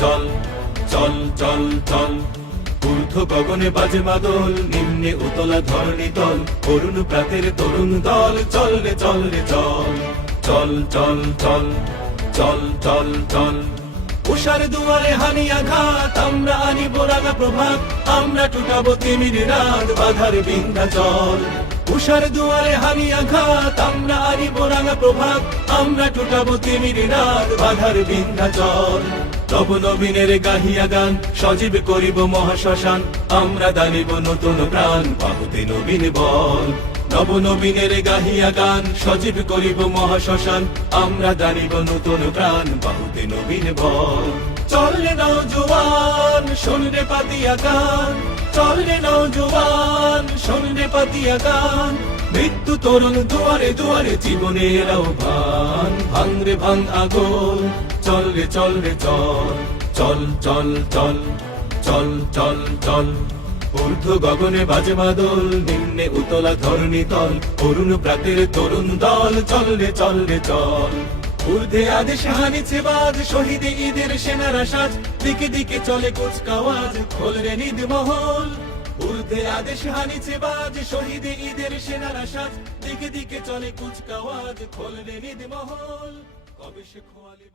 চল চল চল চল ঊর্ধ্ব গগনে বাজে মাদল, নিম্নে উতলা ধরণী তল, অরুণ প্রাতের তরুণ দল, চল রে চল রে চল চল চল চল চল চল চল উষার দুয়ারে হানি আঘাত, আমরা আনিব রাঙা প্রভাত, আমরা টুটাবো তিমির রাত, বাধার বিন্ধ্যাচল। উষার দুয়ারে হানি আঘাত, আমরা আনিব রাঙা প্রভাত, আমরা টুটাবো তিমির রাত, বাধার বিন্ধ্যাচল। তব নবীনের গাহিয়া গান, সজীব করিব মহাশ্মশান, আমরা দানিব নতুন প্রাণ, বাহুতে নবীন বল। নব নবীনের গাহিয়া গান, সজীব করিব মহাশ্মশান, আমরা দানিব নতুন প্রাণ, বাহুতে নবীন বল। চল রে নওজোয়ান, শোন রে পাতিয়া গান, চল রে নওজোয়ান, শোন রে পাতিয়া গান, মৃত্যু তরুণ দুয়ারে দুয়ারে জীবনের আহ্বান, ভাঙ রে ভাঙ আগল, চল রে চল রে চল চল চল চল চল চল চল ঊর্ধ্ব গগনে বাজে মাদল, নিম্নে উতলা ধরণী তল, অরুণ প্রাতের তরুণ দল, চল রে চল রে চল। ঊর্ধ্বে আদেশ হানিছে বাজ, শহীদে ঈদের সেনারা সাজ, দিকে দিকে চলে কুচকাওয়াজ, খোল রে নিদ মহল। ঊর্ধ্বে আদেশ হানিছে বাজ, শহীদে ঈদের সেনারা সাজ, দিকে দিকে চলে কুচকাওয়াজ, খোল রে নিদ মহল। কবে সে খোয়ালি